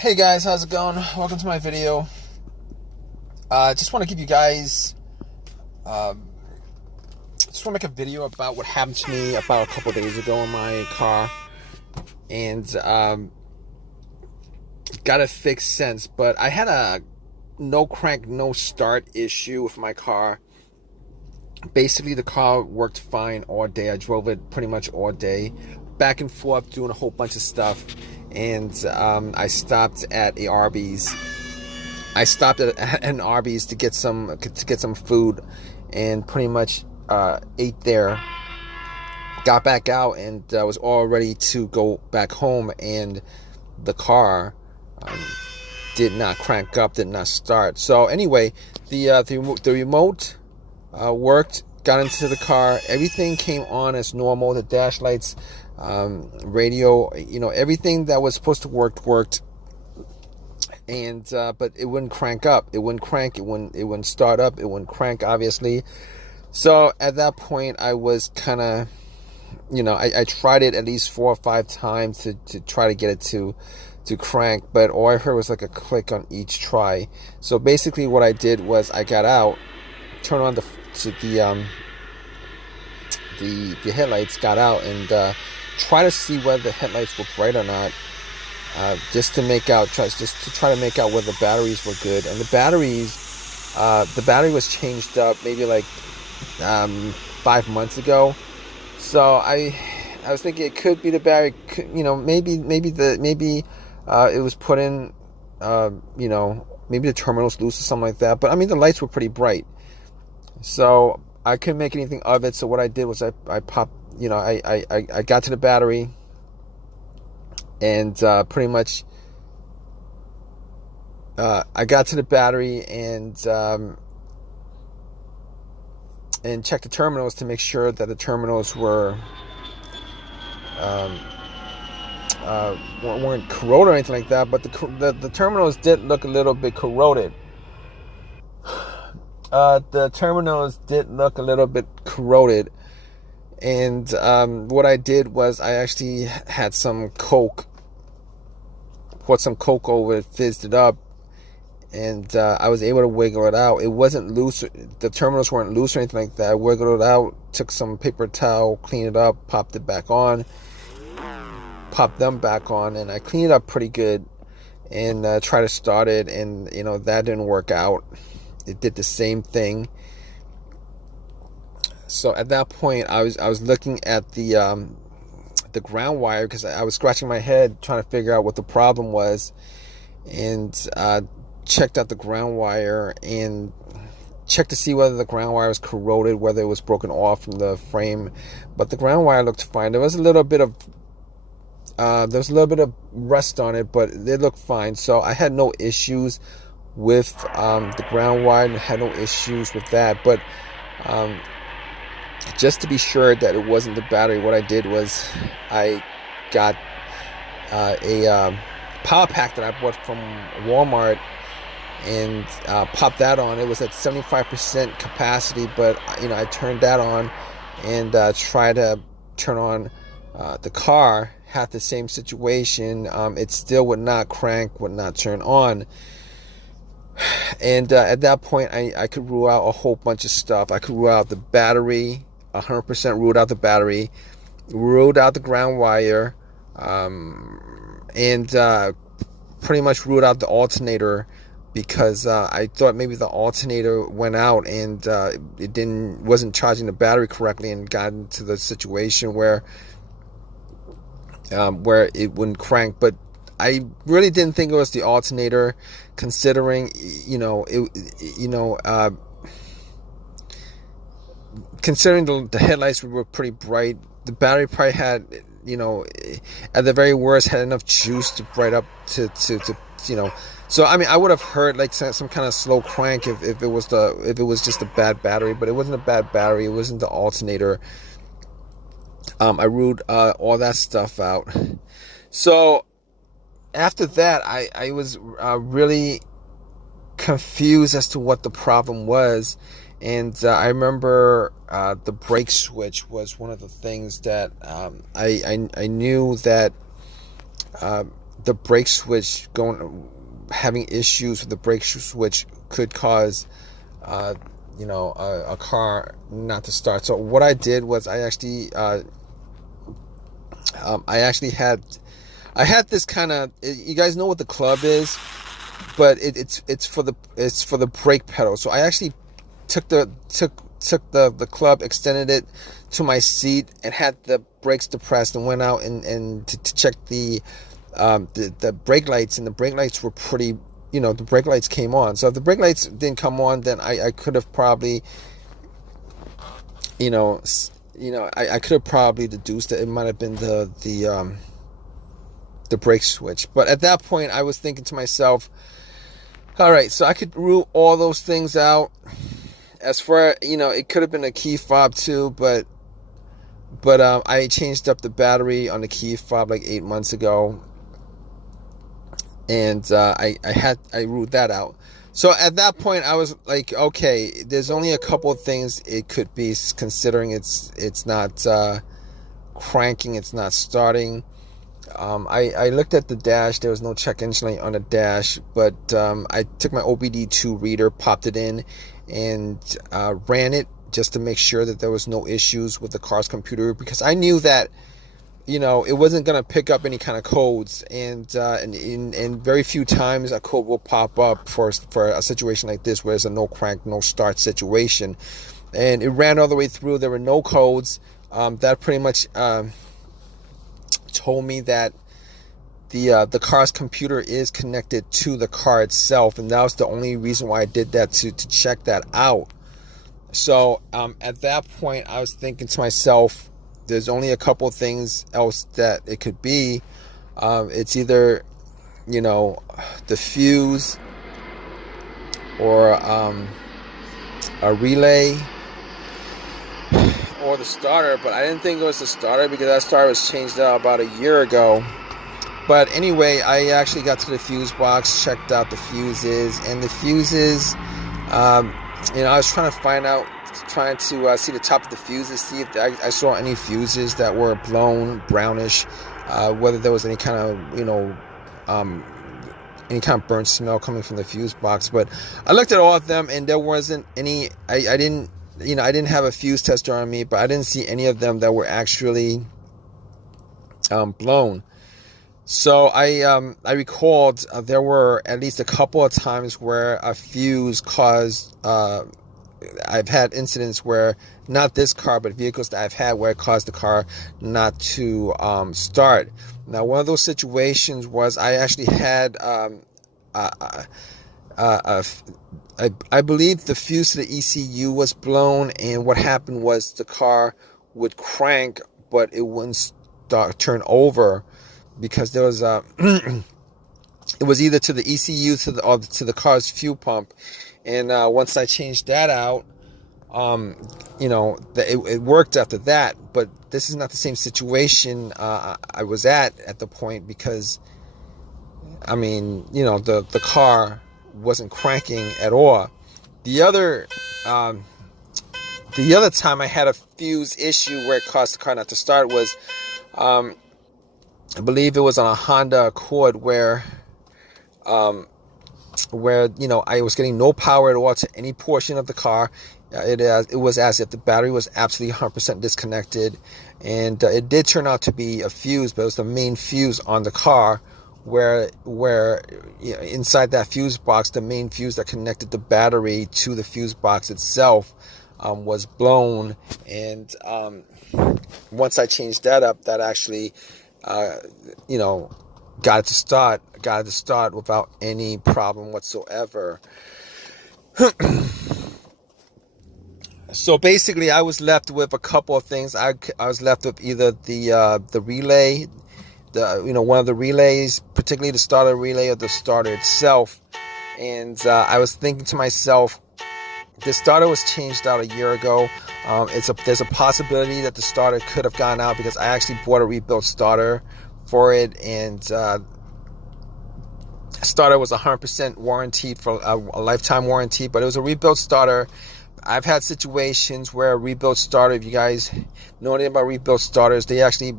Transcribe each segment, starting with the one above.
Hey guys, how's it going? Welcome to my video. Just want to give you guys, just want to make a video about what happened to me about a couple days ago in my car, and got it fixed since. But I had a no crank, no start issue with my car. Basically, the car worked fine all day. I drove it pretty much all day, back and forth, doing a whole bunch of stuff. And I stopped at a Arby's. I stopped at an Arby's to get some food, and pretty much ate there. Got back out and was all ready to go back home, and the car did not crank up, did not start. So anyway, the remote worked. Got into the car. Everything came on as normal. The dash lights, radio, everything that was supposed to worked. And but it wouldn't crank up. It wouldn't crank. It wouldn't start up. It wouldn't crank, obviously. So at that point, I was kind of, I tried it at least 4 or 5 times to try to get it to crank, but all I heard was like a click on each try. So basically, what I did was I got out, turned on the headlights, got out, and try to see whether the headlights were bright or not, just to try to make out whether the batteries were good. And the battery was changed up maybe like 5 months ago. So I was thinking it could be the battery. Maybe it was put in. Maybe the terminal's loose or something like that. But I mean, the lights were pretty bright. So I couldn't make anything of it. So what I did was I popped, I got to the battery, and pretty much I got to the battery and checked the terminals to make sure that the terminals weren't corroded or anything like that. But the terminals did look a little bit corroded. The terminals did look a little bit corroded, and what I did was I actually had some Coke, poured some Coke over it, fizzed it up, and I was able to wiggle it out. It wasn't loose. The terminals weren't loose or anything like that. I wiggled it out, took some paper towel, cleaned it up, popped them back on, and I cleaned it up pretty good, and tried to start it, and that didn't work out. It did the same thing. So at that point, I was looking at the ground wire, because I was scratching my head trying to figure out what the problem was, and checked out the ground wire and checked to see whether the ground wire was corroded, whether it was broken off from the frame. But the ground wire looked fine. There was a little bit of rust on it, but it looked fine. So I had no issues with the ground wire, and had no issues with that. But just to be sure that it wasn't the battery, what I did was I got a power pack that I bought from Walmart, and popped that on. It was at 75% capacity, but I turned that on and tried to turn on the car. Had the same situation. It still would not crank, would not turn on. And at that point, I could rule out a whole bunch of stuff. I could rule out the battery, 100% ruled out the battery, ruled out the ground wire, and pretty much ruled out the alternator, because I thought maybe the alternator went out and it wasn't charging the battery correctly, and got into the situation where it wouldn't crank. But I really didn't think it was the alternator, considering considering the headlights were pretty bright. The battery probably had, at the very worst, had enough juice to bright up to. So I mean, I would have heard like some kind of slow crank if it was just a bad battery, but it wasn't a bad battery. It wasn't the alternator. I ruled all that stuff out. So after that, I was really confused as to what the problem was. And I remember the brake switch was one of the things that I knew that the brake switch having issues with the brake switch could cause a car not to start. So what I did was I actually had this kind of, you guys know what the club is, but it's for the brake pedal. So I actually took the club, extended it to my seat, and had the brakes depressed, and went out and to check the brake lights, and the brake lights were pretty, the brake lights came on. So if the brake lights didn't come on, then I could have probably, I could have probably deduced that it might have been the brake switch. But at that point, I was thinking to myself, all right, so I could rule all those things out. As far, it could have been a key fob too, but I changed up the battery on the key fob like 8 months ago, and I ruled that out. So at that point, I was like, okay, there's only a couple of things it could be, considering it's not cranking, it's not starting. I looked at the dash. There was no check engine light on the dash, but I took my OBD2 reader, popped it in, and ran it just to make sure that there was no issues with the car's computer, because I knew that it wasn't going to pick up any kind of codes, and very few times a code will pop up for a situation like this where it's a no crank, no start situation. And it ran all the way through. There were no codes. That pretty much told me that the car's computer is connected to the car itself, and that was the only reason why I did that, to check that out. So at that point, I was thinking to myself, there's only a couple of things else that it could be. It's either the fuse, or a relay, or the starter. But I didn't think it was the starter, because that starter was changed out about a year ago. But anyway, I actually got to the fuse box, checked out the fuses, and the fuses, I was trying to see the top of the fuses, see if I saw any fuses that were blown, brownish, whether there was any kind of burnt smell coming from the fuse box. But I looked at all of them, and there wasn't any. I didn't have a fuse tester on me, but I didn't see any of them that were actually blown. So I recalled there were at least a couple of times where a fuse caused. I've had incidents where, not this car, but vehicles that I've had, where it caused the car not to start. Now, one of those situations was I actually had I believe the fuse to the ECU was blown, and what happened was the car would crank, but it wouldn't turn over, because there was it was either to the ECU or to the car's fuel pump. And once I changed that out, it worked after that. But this is not the same situation I was at the point, because the car wasn't cranking at all. The other time I had a fuse issue where it caused the car not to start was, I believe it was on a Honda Accord, where I was getting no power at all to any portion of the car. It was as if the battery was absolutely 100% disconnected, and it did turn out to be a fuse, but it was the main fuse on the car, where inside that fuse box, the main fuse that connected the battery to the fuse box itself was blown. And once I changed that up, that actually got it to start without any problem whatsoever. So basically, I was left with a couple of things. I was left with either the relay, one of the relays, particularly the starter relay, or the starter itself. And I was thinking to myself, the starter was changed out a year ago. There's a possibility that the starter could have gone out, because I actually bought a rebuilt starter for it, and starter was 100% warranted for a lifetime warranty, but it was a rebuilt starter. I've had situations where a rebuilt starter, if you guys know anything about rebuilt starters, they actually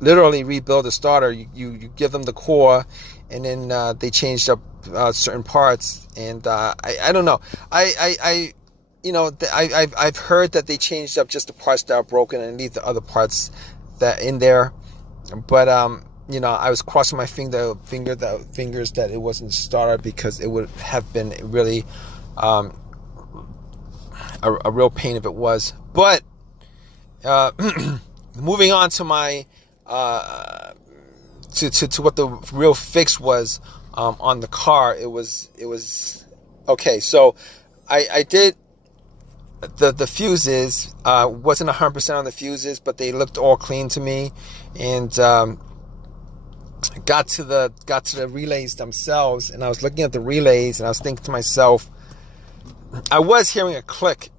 literally rebuild the starter. You give them the core, and then they changed up certain parts. And I don't know. I've heard that they changed up just the parts that are broken and leave the other parts that in there. But I was crossing my fingers that it wasn't the starter, because it would have been really a real pain if it was. But moving on to my to what the real fix was on the car. It was okay. So I did the fuses. Wasn't 100% on the fuses, but they looked all clean to me, and got to the relays themselves. And I was looking at the relays, and I was thinking to myself, I was hearing a click.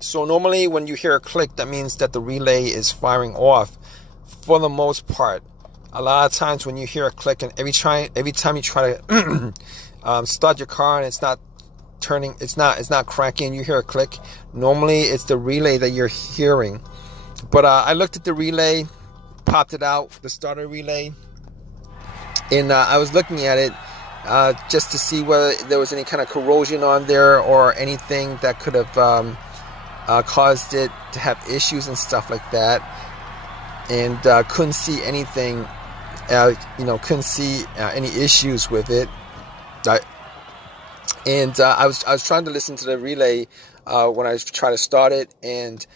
So normally when you hear a click, that means that the relay is firing off. For the most part, a lot of times when you hear a click, and every time you try to start your car and it's not turning, it's not cranking, you hear a click, normally it's the relay that you're hearing. But I looked at the relay, popped it out, the starter relay, and I was looking at it just to see whether there was any kind of corrosion on there or anything that could have caused it to have issues and stuff like that. And couldn't see anything, couldn't see any issues with it. I was trying to listen to the relay when I was trying to start it, and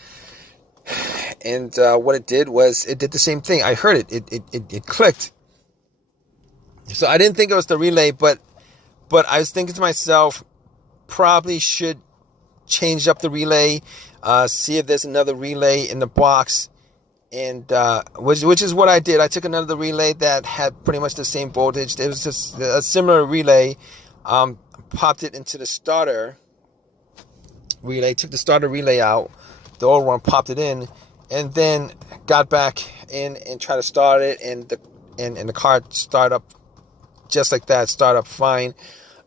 what it did was it did the same thing. I heard it. It clicked. So I didn't think it was the relay, but I was thinking to myself, probably should change up the relay, see if there's another relay in the box. And which is what I did. I took another relay that had pretty much the same voltage. It was just a similar relay. Popped it into the starter relay. Took the starter relay out, the old one, popped it in, and then got back in and tried to start it. And the car started up just like that. Started up fine.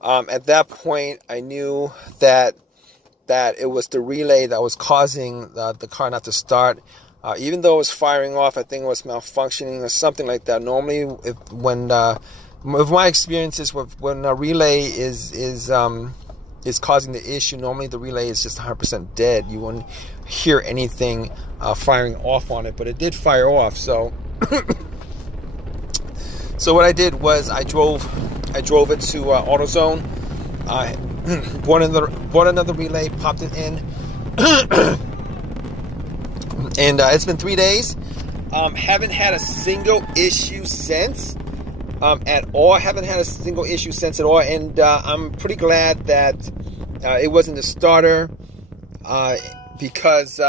At that point, I knew that it was the relay that was causing the car not to start. Even though it was firing off, I think it was malfunctioning or something like that. Normally, with my experiences, when a relay is causing the issue, normally the relay is just 100% dead. You won't hear anything firing off on it, but it did fire off. So, so what I did was I drove it to AutoZone. I bought another relay, popped it in. And it's been 3 days. Haven't had a single issue since at all. Haven't had a single issue since at all. And I'm pretty glad that it wasn't the starter, because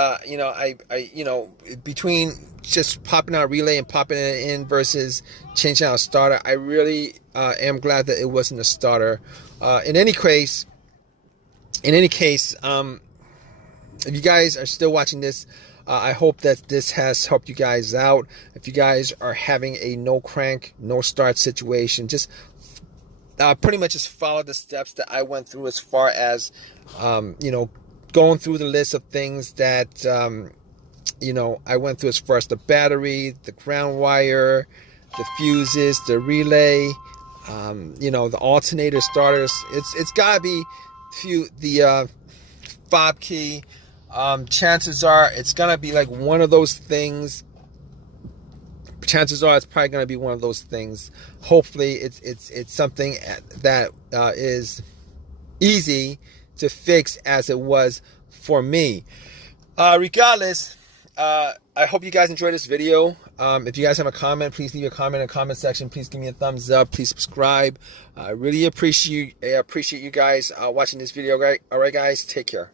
between just popping out a relay and popping it in versus changing out a starter, I really am glad that it wasn't the starter. In any case, if you guys are still watching this, I hope that this has helped you guys out. If you guys are having a no crank, no start situation, just pretty much just follow the steps that I went through, as far as going through the list of things that I went through, as far as the battery, the ground wire, the fuses, the relay, the alternator starters. It's gotta be the fob key. Chances are it's gonna be like one of those things. Chances are it's probably gonna be one of those things. Hopefully it's something that is easy to fix, as it was for me. Regardless, I hope you guys enjoyed this video. If you guys have a comment, please leave a comment in the comment section. Please give me a thumbs up. Please subscribe. I really appreciate you guys watching this video. All right, guys, take care.